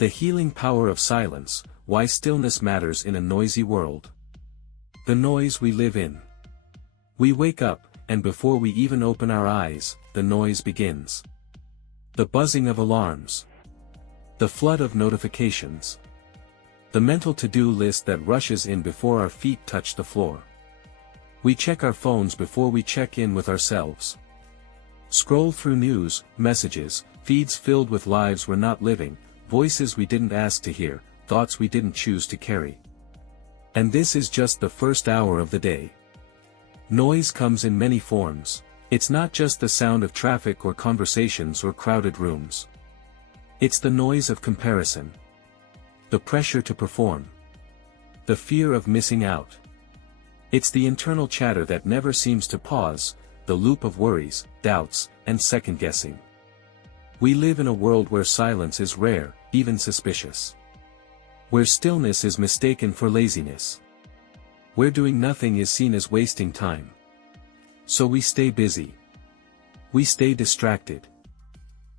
The healing power of silence, why stillness matters in a noisy world. The noise we live in. We wake up, and before we even open our eyes, the noise begins. The buzzing of alarms. The flood of notifications. The mental to-do list that rushes in before our feet touch the floor. We check our phones before we check in with ourselves. Scroll through news, messages, feeds filled with lives we're not living, voices we didn't ask to hear, thoughts we didn't choose to carry. And this is just the first hour of the day. Noise comes in many forms. It's not just the sound of traffic or conversations or crowded rooms. It's the noise of comparison. The pressure to perform. The fear of missing out. It's the internal chatter that never seems to pause, the loop of worries, doubts, and second-guessing. We live in a world where silence is rare, even suspicious. Where stillness is mistaken for laziness. Where doing nothing is seen as wasting time. So we stay busy. We stay distracted.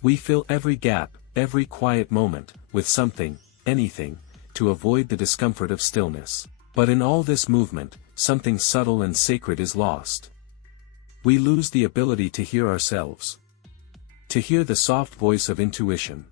We fill every gap, every quiet moment, with something, anything, to avoid the discomfort of stillness. But in all this movement, something subtle and sacred is lost. We lose the ability to hear ourselves. To hear the soft voice of intuition.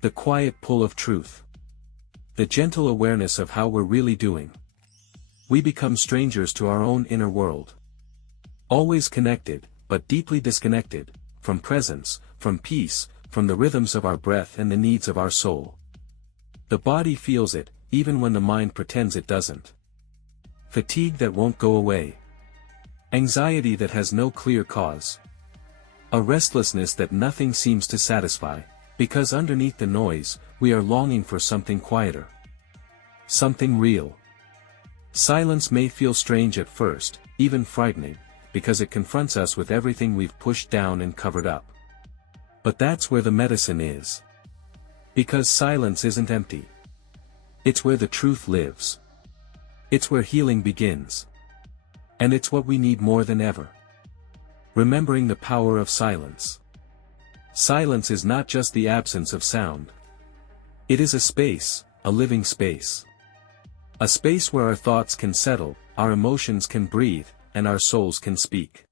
The quiet pull of truth. The gentle awareness of how we're really doing. We become strangers to our own inner world. Always connected, but deeply disconnected, from presence, from peace, from the rhythms of our breath and the needs of our soul. The body feels it, even when the mind pretends it doesn't. Fatigue that won't go away. Anxiety that has no clear cause. A restlessness that nothing seems to satisfy, because underneath the noise, we are longing for something quieter. Something real. Silence may feel strange at first, even frightening, because it confronts us with everything we've pushed down and covered up. But that's where the medicine is. Because silence isn't empty. It's where the truth lives. It's where healing begins. And it's what we need more than ever. Remembering the power of silence. Silence is not just the absence of sound. It is a space, a living space. A space where our thoughts can settle, our emotions can breathe, and our souls can speak.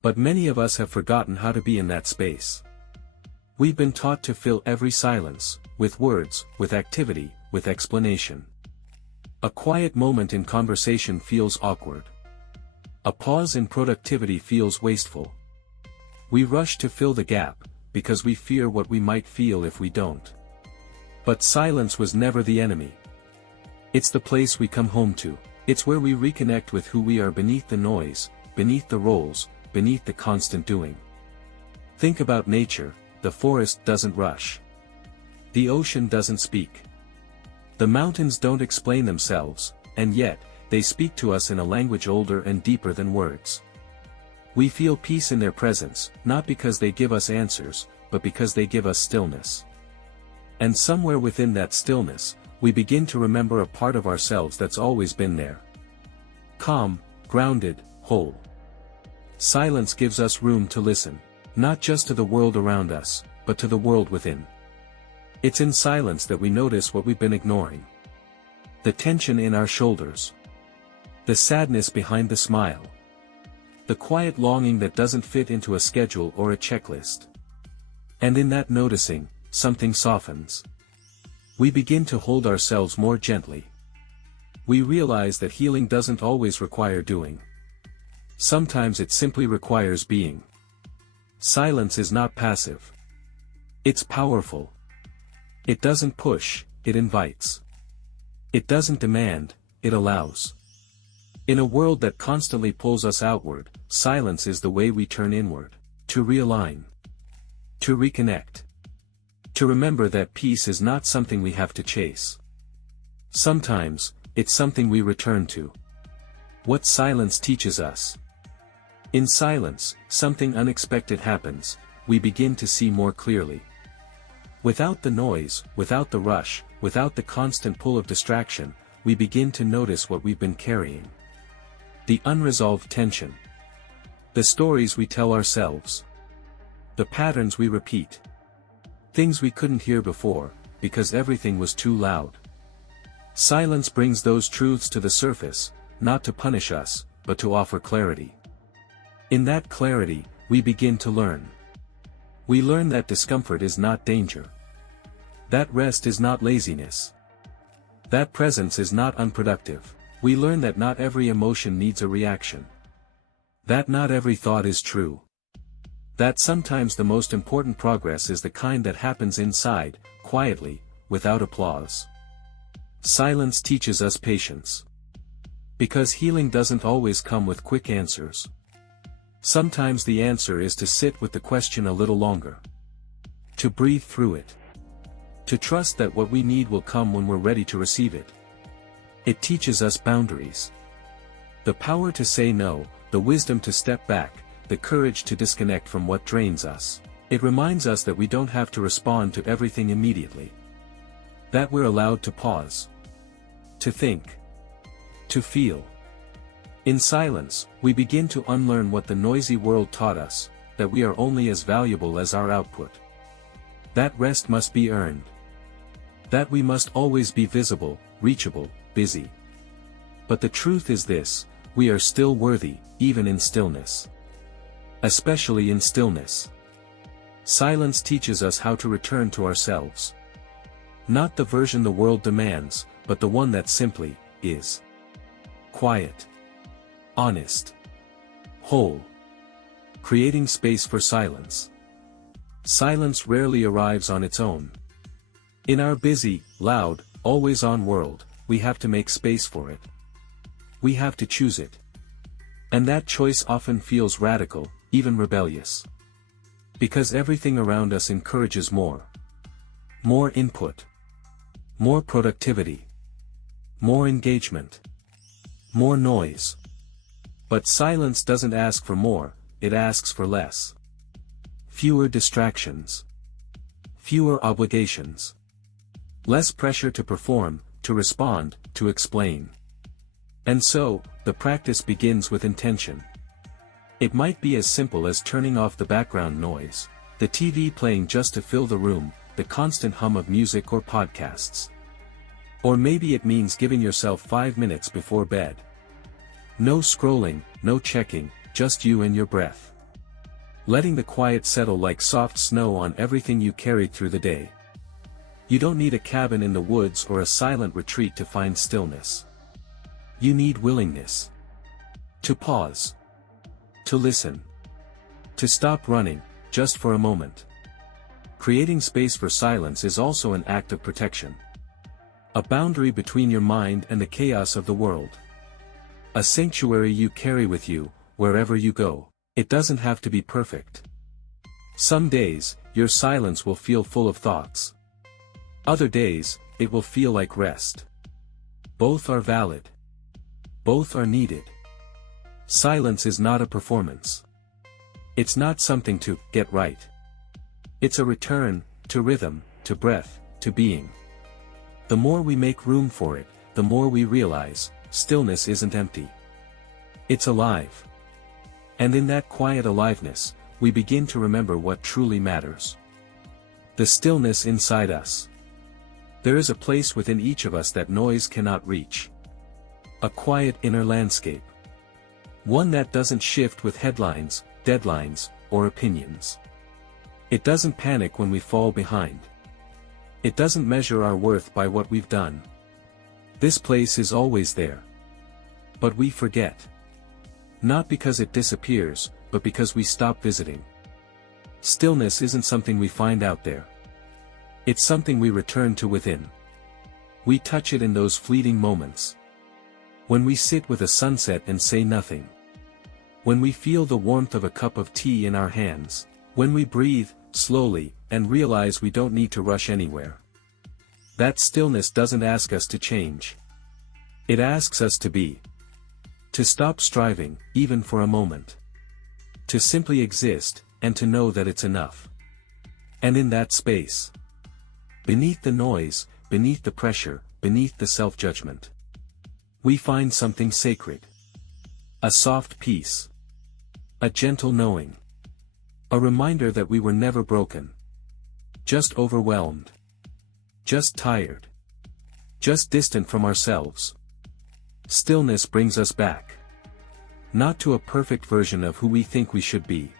But many of us have forgotten how to be in that space. We've been taught to fill every silence, with words, with activity, with explanation. A quiet moment in conversation feels awkward. A pause in productivity feels wasteful. We rush to fill the gap, because we fear what we might feel if we don't. But silence was never the enemy. It's the place we come home to. It's where we reconnect with who we are beneath the noise, beneath the roles, beneath the constant doing. Think about nature. The forest doesn't rush. The ocean doesn't speak. The mountains don't explain themselves, and yet, they speak to us in a language older and deeper than words. We feel peace in their presence, not because they give us answers, but because they give us stillness. And somewhere within that stillness, we begin to remember a part of ourselves that's always been there. Calm, grounded, whole. Silence gives us room to listen, not just to the world around us, but to the world within. It's in silence that we notice what we've been ignoring. The tension in our shoulders. The sadness behind the smile. The quiet longing that doesn't fit into a schedule or a checklist. And in that noticing, something softens. We begin to hold ourselves more gently. We realize that healing doesn't always require doing. Sometimes it simply requires being. Silence is not passive. It's powerful. It doesn't push, it invites. It doesn't demand, it allows. In a world that constantly pulls us outward, silence is the way we turn inward, to realign. To reconnect. To remember that peace is not something we have to chase. Sometimes, it's something we return to. What silence teaches us. In silence, something unexpected happens, we begin to see more clearly. Without the noise, without the rush, without the constant pull of distraction, we begin to notice what we've been carrying. The unresolved tension. The stories we tell ourselves. The patterns we repeat. Things we couldn't hear before, because everything was too loud. Silence brings those truths to the surface, not to punish us, but to offer clarity. In that clarity, we begin to learn. We learn that discomfort is not danger. That rest is not laziness. That presence is not unproductive. We learn that not every emotion needs a reaction. That not every thought is true. That sometimes the most important progress is the kind that happens inside, quietly, without applause. Silence teaches us patience. Because healing doesn't always come with quick answers. Sometimes the answer is to sit with the question a little longer. To breathe through it. To trust that what we need will come when we're ready to receive it. It teaches us boundaries. The power to say no, the wisdom to step back, the courage to disconnect from what drains us. It reminds us that we don't have to respond to everything immediately. That we're allowed to pause. To think. To feel. In silence, we begin to unlearn what the noisy world taught us, that we are only as valuable as our output. That rest must be earned. That we must always be visible, reachable, busy. But the truth is this, we are still worthy, even in stillness. Especially in stillness. Silence teaches us how to return to ourselves. Not the version the world demands, but the one that simply is. Quiet. Honest. Whole. Creating space for silence. Silence rarely arrives on its own. In our busy, loud, always-on world, we have to make space for it. We have to choose it. And that choice often feels radical, even rebellious. Because everything around us encourages more. More input. More productivity. More engagement. More noise. But silence doesn't ask for more, it asks for less. Fewer distractions. Fewer obligations. Less pressure to perform, to respond, to explain. And so, the practice begins with intention. It might be as simple as turning off the background noise, the TV playing just to fill the room, the constant hum of music or podcasts. Or maybe it means giving yourself 5 minutes before bed. No scrolling, no checking, just you and your breath. Letting the quiet settle like soft snow on everything you carried through the day. You don't need a cabin in the woods or a silent retreat to find stillness. You need willingness. To pause. To listen. To stop running, just for a moment. Creating space for silence is also an act of protection. A boundary between your mind and the chaos of the world. A sanctuary you carry with you, wherever you go. It doesn't have to be perfect. Some days, your silence will feel full of thoughts. Other days, it will feel like rest. Both are valid. Both are needed. Silence is not a performance. It's not something to get right. It's a return, to rhythm, to breath, to being. The more we make room for it, the more we realize, stillness isn't empty. It's alive. And in that quiet aliveness, we begin to remember what truly matters. The stillness inside us. There is a place within each of us that noise cannot reach. A quiet inner landscape. One that doesn't shift with headlines, deadlines, or opinions. It doesn't panic when we fall behind. It doesn't measure our worth by what we've done. This place is always there. But we forget. Not because it disappears, but because we stop visiting. Stillness isn't something we find out there. It's something we return to within. We touch it in those fleeting moments. When we sit with a sunset and say nothing. When we feel the warmth of a cup of tea in our hands. When we breathe, slowly, and realize we don't need to rush anywhere. That stillness doesn't ask us to change. It asks us to be. To stop striving, even for a moment. To simply exist, and to know that it's enough. And in that space. Beneath the noise, beneath the pressure, beneath the self-judgment. We find something sacred. A soft peace. A gentle knowing. A reminder that we were never broken. Just overwhelmed. just tired. Just distant from ourselves. Stillness brings us back. Not to a perfect version of who we think we should be,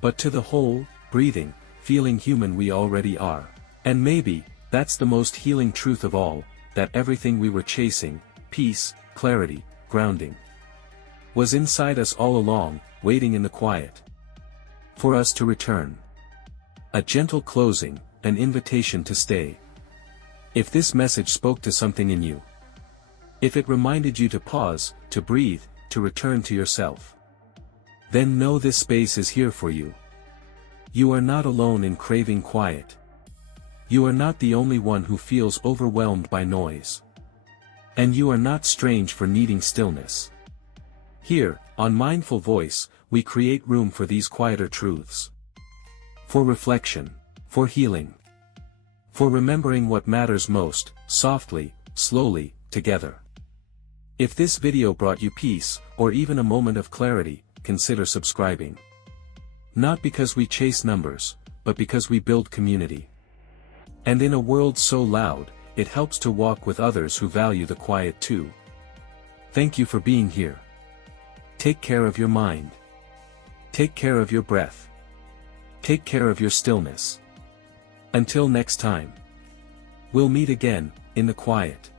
but to the whole, breathing, feeling human we already are. And maybe, that's the most healing truth of all, that everything we were chasing, peace, clarity, grounding, was inside us all along, waiting in the quiet for us to return. A gentle closing, an invitation to stay. If this message spoke to something in you, if it reminded you to pause, to breathe, to return to yourself, then know this space is here for you. You are not alone in craving quiet. You are not the only one who feels overwhelmed by noise. And you are not strange for needing stillness. Here, on Mindful Voice, we create room for these quieter truths. For reflection, for healing, for remembering what matters most, softly, slowly, together. If this video brought you peace, or even a moment of clarity, consider subscribing. Not because we chase numbers, but because we build community. And in a world so loud, it helps to walk with others who value the quiet too. Thank you for being here. Take care of your mind. Take care of your breath. Take care of your stillness. Until next time. We'll meet again, in the quiet.